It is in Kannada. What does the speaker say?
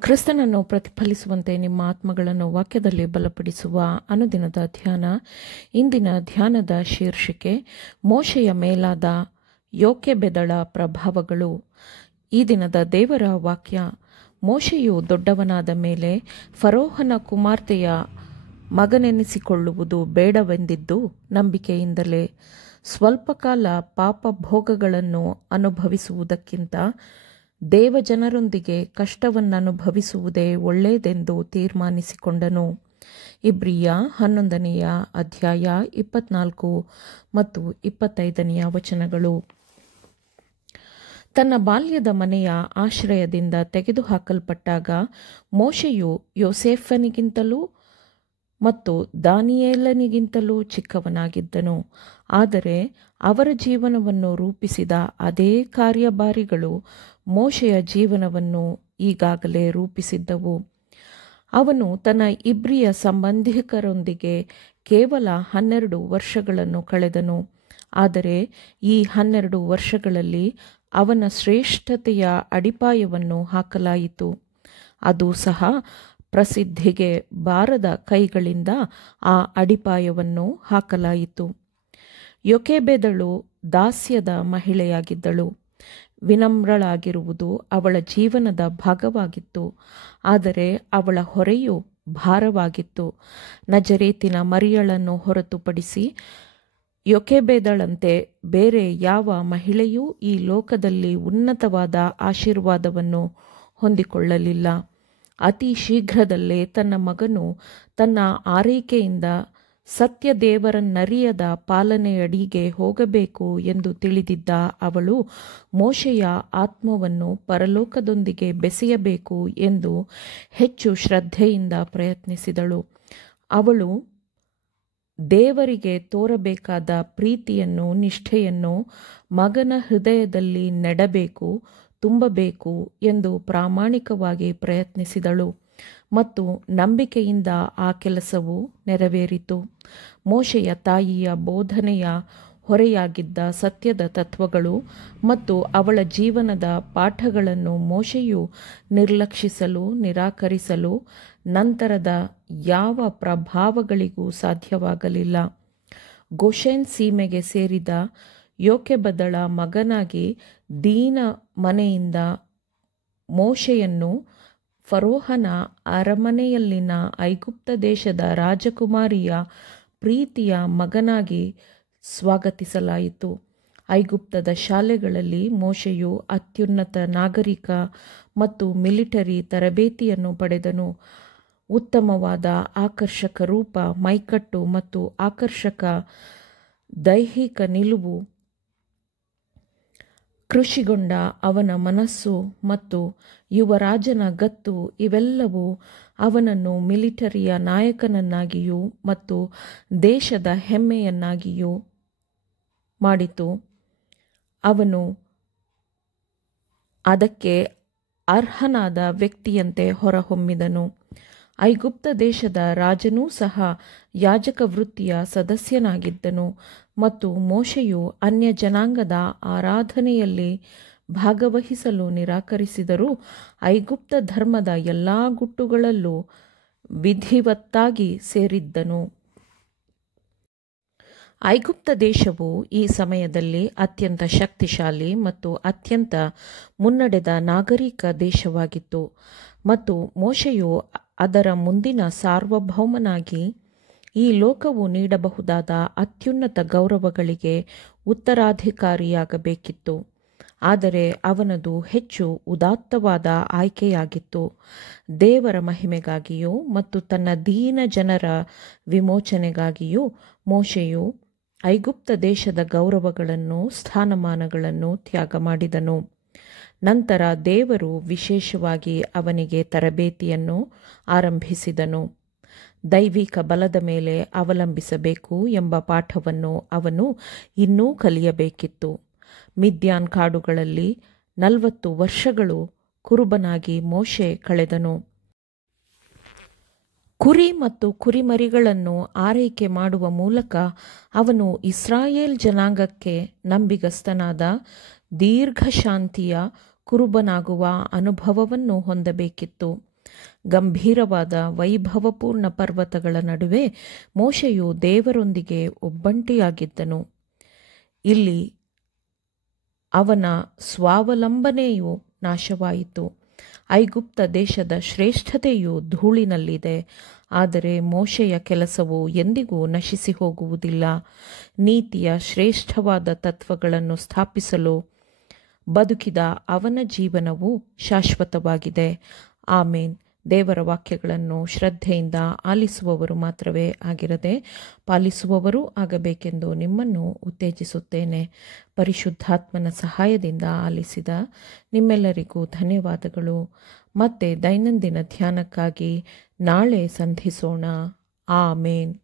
ಕ್ರಿಸ್ತನನ್ನು ಪ್ರತಿಫಲಿಸುವಂತೆ ನಿಮ್ಮ ಆತ್ಮಗಳನ್ನು ವಾಕ್ಯದಲ್ಲಿ ಬಲಪಡಿಸುವ ಅನುದಿನದ ಧ್ಯಾನ. ಇಂದಿನ ಧ್ಯಾನದ ಶೀರ್ಷಿಕೆ ಮೋಶೆಯ ಮೇಲಾದ ಯೋಕೆಬೆದಳ ಪ್ರಭಾವಗಳು. ಈ ದಿನದ ದೇವರ ವಾಕ್ಯ: ಮೋಶೆಯು ದೊಡ್ಡವನಾದ ಮೇಲೆ ಫರೋಹನ ಕುಮಾರ್ತೆಯ ಮಗನೆನಿಸಿಕೊಳ್ಳುವುದು ಬೇಡವೆಂದಿದ್ದು ನಂಬಿಕೆಯಿಂದಲೇ. ಸ್ವಲ್ಪ ಕಾಲ ಪಾಪ ಭೋಗಗಳನ್ನು ಅನುಭವಿಸುವುದಕ್ಕಿಂತ ದೇವಜನರೊಂದಿಗೆ ಕಷ್ಟವನ್ನನುಭವಿಸುವುದೇ ಒಳ್ಳೆಯದೆಂದು ತೀರ್ಮಾನಿಸಿಕೊಂಡನು. ಇಬ್ರಿಯ 11ನೇ ಅಧ್ಯಾಯ 24 ಮತ್ತು 25 ವಚನಗಳು. ತನ್ನ ಬಾಲ್ಯದ ಮನೆಯ ಆಶ್ರಯದಿಂದ ತೆಗೆದುಹಾಕಲ್ಪಟ್ಟಾಗ ಮೋಶೆಯು ಯೋಸೇಫನಿಗಿಂತಲೂ ಮತ್ತು ದಾನಿಯೇಲನಿಗಿಂತಲೂ ಚಿಕ್ಕವನಾಗಿದ್ದನು. ಆದರೆ ಅವರ ಜೀವನವನ್ನು ರೂಪಿಸಿದ ಅದೇ ಕಾರ್ಯಭಾರಿಗಳು ಮೋಶೆಯ ಜೀವನವನ್ನು ಈಗಾಗಲೇ ರೂಪಿಸಿದ್ದವು. ಅವನು ತನ್ನ ಇಬ್ರಿಯ ಸಂಬಂಧಿಕರೊಂದಿಗೆ ಕೇವಲ 12 ವರ್ಷಗಳನ್ನು ಕಳೆದನು. ಆದರೆ ಈ 12 ವರ್ಷಗಳಲ್ಲಿ ಅವನ ಶ್ರೇಷ್ಠತೆಯ ಅಡಿಪಾಯವನ್ನು ಹಾಕಲಾಯಿತು. ಅದು ಸಹ ಪ್ರಸಿದ್ಧಿಗೆ ಬಾರದ ಕೈಗಳಿಂದ ಆ ಅಡಿಪಾಯವನ್ನು ಹಾಕಲಾಯಿತು. ಯೋಕೆಬೆದಳು ದಾಸ್ಯದ ಮಹಿಳೆಯಾಗಿದ್ದಳು. ವಿನಮ್ರಳಾಗಿರುವುದು ಅವಳ ಜೀವನದ ಭಾಗವಾಗಿತ್ತು. ಆದರೆ ಅವಳ ಹೊರೆಯು ಭಾರವಾಗಿತ್ತು. ನಜರೇತಿನ ಮರಿಯಳನ್ನು ಹೊರತುಪಡಿಸಿ ಯೋಕೆಬೆದಳಂತೆ ಬೇರೆ ಯಾವ ಮಹಿಳೆಯೂ ಈ ಲೋಕದಲ್ಲಿ ಉನ್ನತವಾದ ಆಶೀರ್ವಾದವನ್ನು ಹೊಂದಿಕೊಳ್ಳಲಿಲ್ಲ. ಅತಿ ಶೀಘ್ರದಲ್ಲೇ ತನ್ನ ಮಗನು ತನ್ನ ಆರೈಕೆಯಿಂದ ಸತ್ಯದೇವರನ್ನರಿಯದ ಪಾಲನೆಯಡಿಗೆ ಹೋಗಬೇಕು ಎಂದು ತಿಳಿದಿದ್ದ ಅವಳು ಮೋಶೆಯ ಆತ್ಮವನ್ನು ಪರಲೋಕದೊಂದಿಗೆ ಬೆಸೆಯಬೇಕು ಎಂದು ಹೆಚ್ಚು ಶ್ರದ್ಧೆಯಿಂದ ಪ್ರಯತ್ನಿಸಿದಳು. ಅವಳು ದೇವರಿಗೆ ತೋರಬೇಕಾದ ಪ್ರೀತಿಯನ್ನು, ನಿಷ್ಠೆಯನ್ನು ಮಗನ ಹೃದಯದಲ್ಲಿ ನೆಡಬೇಕು, ತುಂಬಬೇಕು ಎಂದು ಪ್ರಾಮಾಣಿಕವಾಗಿ ಪ್ರಯತ್ನಿಸಿದಳು ಮತ್ತು ನಂಬಿಕೆಯಿಂದ ಆ ಕೆಲಸವು ನೆರವೇರಿತು. ಮೋಶೆಯ ತಾಯಿಯ ಬೋಧನೆಯ ಹೊರೆಯಾಗಿದ್ದ ಸತ್ಯದ ತತ್ವಗಳು ಮತ್ತು ಅವಳ ಜೀವನದ ಪಾಠಗಳನ್ನು ಮೋಶೆಯು ನಿರ್ಲಕ್ಷಿಸಲು, ನಿರಾಕರಿಸಲು ನಂತರದ ಯಾವ ಪ್ರಭಾವಗಳಿಗೂ ಸಾಧ್ಯವಾಗಲಿಲ್ಲ. ಗೋಷೆನ್ ಸೀಮೆಗೆ ಸೇರಿದ ಯೋಕೆಬೆದಳ ಮಗನಾಗಿ ದೀನ ಮನೆಯಿಂದ ಮೋಶೆಯನ್ನು ಫರೋಹನ ಅರಮನೆಯಲ್ಲಿನ ಐಗುಪ್ತ ದೇಶದ ರಾಜಕುಮಾರಿಯ ಪ್ರೀತಿಯ ಮಗನಾಗಿ ಸ್ವಾಗತಿಸಲಾಯಿತು. ಐಗುಪ್ತದ ಶಾಲೆಗಳಲ್ಲಿ ಮೋಶೆಯು ಅತ್ಯುನ್ನತ ನಾಗರಿಕ ಮತ್ತು ಮಿಲಿಟರಿ ತರಬೇತಿಯನ್ನು ಪಡೆದನು. ಉತ್ತಮವಾದ ಆಕರ್ಷಕ ರೂಪ, ಮೈಕಟ್ಟು ಮತ್ತು ಆಕರ್ಷಕ ದೈಹಿಕ ನಿಲುವು ಕೃಷಿಗೊಂಡ ಅವನ ಮನಸ್ಸು ಮತ್ತು ಯುವರಾಜನ ಗತ್ತು ಇವೆಲ್ಲವೂ ಅವನನ್ನು ಮಿಲಿಟರಿಯ ನಾಯಕನನ್ನಾಗಿಯೂ ಮತ್ತು ದೇಶದ ಹೆಮ್ಮೆಯನ್ನಾಗಿಯೂ ಮಾಡಿತು. ಅವನು ಅದಕ್ಕೆ ಅರ್ಹನಾದ ವ್ಯಕ್ತಿಯಂತೆ ಹೊರಹೊಮ್ಮಿದನು. ಐಗುಪ್ತ ದೇಶದ ರಾಜನೂ ಸಹ ಯಾಜಕ ವೃತ್ತಿಯ ಸದಸ್ಯನಾಗಿದ್ದನು ಮತ್ತು ಮೋಶೆಯು ಅನ್ಯ ಜನಾಂಗದ ಆರಾಧನೆಯಲ್ಲಿ ಭಾಗವಹಿಸಲು ನಿರಾಕರಿಸಿದರೂ ಐಗುಪ್ತ ಧರ್ಮದ ಎಲ್ಲ ಗುಟ್ಟುಗಳಲ್ಲೂ ವಿಧಿವತ್ತಾಗಿ ಸೇರಿದ್ದನು. ಐಗುಪ್ತ ದೇಶವು ಈ ಸಮಯದಲ್ಲಿ ಅತ್ಯಂತ ಶಕ್ತಿಶಾಲಿ ಮತ್ತು ಅತ್ಯಂತ ಮುನ್ನಡೆದ ನಾಗರಿಕ ದೇಶವಾಗಿತ್ತು ಮತ್ತು ಮೋಶೆಯು ಅದರ ಮುಂದಿನ ಸಾರ್ವಭೌಮನಾಗಿ ಈ ಲೋಕವು ನೀಡಬಹುದಾದ ಅತ್ಯುನ್ನತ ಗೌರವಗಳಿಗೆ ಉತ್ತರಾಧಿಕಾರಿಯಾಗಬೇಕಿತ್ತು. ಆದರೆ ಅವನದು ಹೆಚ್ಚು ಉದಾತ್ತವಾದ ಆಯ್ಕೆಯಾಗಿತ್ತು. ದೇವರ ಮಹಿಮೆಗಾಗಿಯೂ ಮತ್ತು ತನ್ನ ದೀನ ಜನರ ವಿಮೋಚನೆಗಾಗಿಯೂ ಮೋಶೆಯು ಐಗುಪ್ತ ದೇಶದ ಗೌರವಗಳನ್ನು, ಸ್ಥಾನಮಾನಗಳನ್ನು ತ್ಯಾಗ ಮಾಡಿದನು. ನಂತರ ದೇವರು ವಿಶೇಷವಾಗಿ ಅವನಿಗೆ ತರಬೇತಿಯನ್ನು ಆರಂಭಿಸಿದನು. ದೈವಿಕ ಬಲದ ಮೇಲೆ ಅವಲಂಬಿಸಬೇಕು ಎಂಬ ಪಾಠವನ್ನು ಅವನು ಇನ್ನೂ ಕಲಿಯಬೇಕಿತ್ತು. ಮಿದ್ಯಾನ್ ಕಾಡುಗಳಲ್ಲಿ 40 ವರ್ಷಗಳು ಕುರುಬನಾಗಿ ಮೋಶೆ ಕಳೆದನು. ಕುರಿ ಮತ್ತು ಕುರಿಮರಿಗಳನ್ನು ಆರೈಕೆ ಮಾಡುವ ಮೂಲಕ ಅವನು ಇಸ್ರಾಯೇಲ್ ಜನಾಂಗಕ್ಕೆ ನಂಬಿಗಸ್ತನಾದ ದೀರ್ಘಶಾಂತಿಯ ಕುರುಬನಾಗುವ ಅನುಭವವನ್ನು ಹೊಂದಬೇಕಿತ್ತು. ಗಂಭೀರವಾದ ವೈಭವಪೂರ್ಣ ಪರ್ವತಗಳ ನಡುವೆ ಮೋಶೆಯು ದೇವರೊಂದಿಗೆ ಒಬ್ಬಂಟಿಯಾಗಿದ್ದನು. ಇಲ್ಲಿ ಅವನ ಸ್ವಾವಲಂಬನೆಯು ನಾಶವಾಯಿತು. ಐಗುಪ್ತ ದೇಶದ ಶ್ರೇಷ್ಠತೆಯು ಧೂಳಿನಲ್ಲಿದೆ, ಆದರೆ ಮೋಶೆಯ ಕೆಲಸವು ಎಂದಿಗೂ ನಶಿಸಿ ಹೋಗುವುದಿಲ್ಲ. ನೀತಿಯ ಶ್ರೇಷ್ಠವಾದ ತತ್ವಗಳನ್ನು ಸ್ಥಾಪಿಸಲು ಬದುಕಿದ ಅವನ ಜೀವನವು ಶಾಶ್ವತವಾಗಿದೆ. ಆಮೇನ್. ದೇವರ ವಾಕ್ಯಗಳನ್ನು ಶ್ರದ್ಧೆಯಿಂದ ಆಲಿಸುವವರು ಮಾತ್ರವೇ ಆಗಿರದೆ ಪಾಲಿಸುವವರೂ ಆಗಬೇಕೆಂದು ನಿಮ್ಮನ್ನು ಉತ್ತೇಜಿಸುತ್ತೇನೆ. ಪರಿಶುದ್ಧಾತ್ಮನ ಸಹಾಯದಿಂದ ಆಲಿಸಿದ ನಿಮ್ಮೆಲ್ಲರಿಗೂ ಧನ್ಯವಾದಗಳು. ಮತ್ತೆ ದೈನಂದಿನ ಧ್ಯಾನಕ್ಕಾಗಿ ನಾಳೆ ಸಂಧಿಸೋಣ. ಆಮೇನ್.